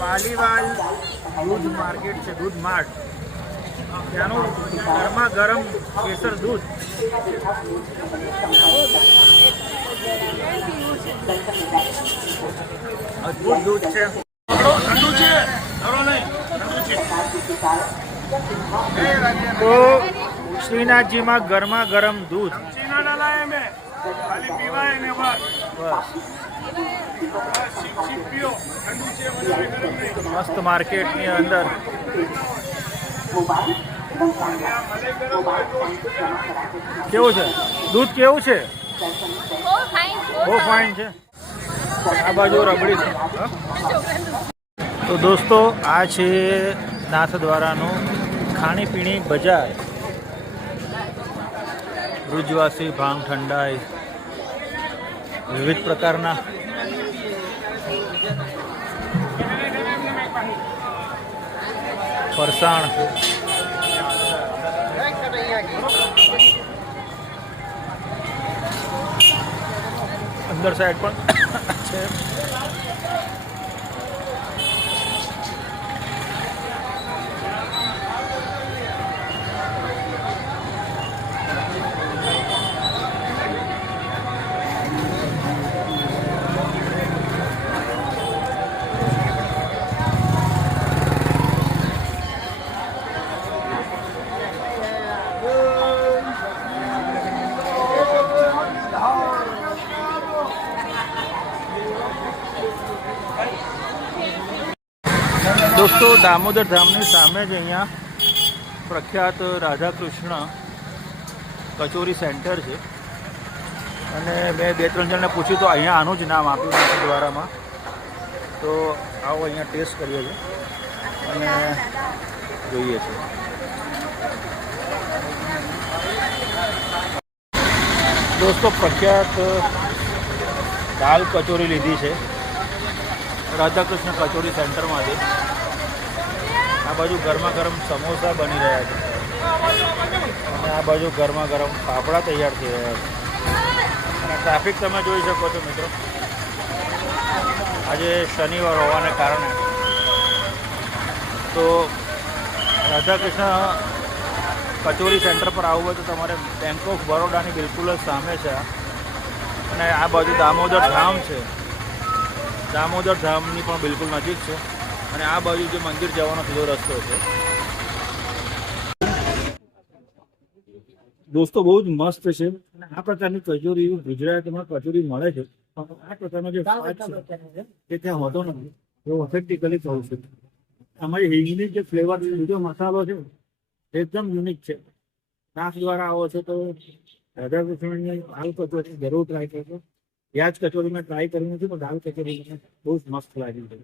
પાલીવાલ દૂધ માર્કેટ છે, દૂધ માર્ટ. ત્યાંનું ગરમા ગરમ કેસર દૂધ. અદભુત દૂધ છે. તો શ્રીનાથજીમાં ગરમા ગરમ દૂધ. મસ્ત માર્કેટની અંદર કેવું છે દૂધ? કેવું છે? બહુ ફાઇન છે. આ બાજુ રબડી છે. તો દોસ્તો, આ છે નાથદ્વારાનું ખાણીપીણી બજાર. ભુજવાસી ભાંગ ઠંડાઈ, વિવિધ પ્રકારના ફરસાણ. અંદર સાઈડ પણ છે. દોસ્તો, દામોદર ધામની સામે જ અહીંયા પ્રખ્યાત રાધાકૃષ્ણ કચોરી સેન્ટર છે. અને મેં 2-3 જણને પૂછ્યું તો અહીંયા આનું જ નામ આપ્યું નાથદ્વારામાં. તો આવો અહીંયા ટેસ્ટ કરીએ છીએ અને જોઈએ છીએ. દોસ્તો, પ્રખ્યાત દાલ કચોરી લીધી છે રાધાકૃષ્ણ કચોરી સેન્ટરમાંથી. આ બાજુ ગરમા ગરમ સમોસા બની રહ્યા છે અને આ બાજુ ગરમા ગરમ ફાફડા તૈયાર થઈ રહ્યા છે. અને ટ્રાફિક તમે જોઈ શકો છો મિત્રો. આજે શનિવાર હોવાને કારણે તો રાધાકૃષ્ણ કચોરી સેન્ટર પર આવવું હોય તો તમારે બેંક ઓફ બરોડાની બિલકુલ જ સામે છે. અને આ બાજુ દામોદર ધામ છે. દામોદર ધામની પણ બિલકુલ નજીક છે. અને આ બાજુ જે મંદિર જવાનો સીધો રસ્તો છે. દોસ્તો, બહુ જ મસ્ત છે. અને આ પ્રકારની કચોરી ગુજરાતમાં કચોરી મળે છે, પણ આ પ્રકારનો જે સ્વાદ છે તે ત્યાં હોતો નથી. એવું ઓથેન્ટિકલી કહું છું. અમારી હિંગની જે ફ્લેવર બીજો મસાલો છે એકદમ યુનિક છે. નાથદ્વારા આવો છો તો રાધાકૃષ્ણની દાલ કચોરી જરૂર ટ્રાય કરજો. યાજ કચોરી મેં ટ્રાય કરી નથી, પણ દાલ કચોરી મને બહુ જ મસ્ત લાગી છે.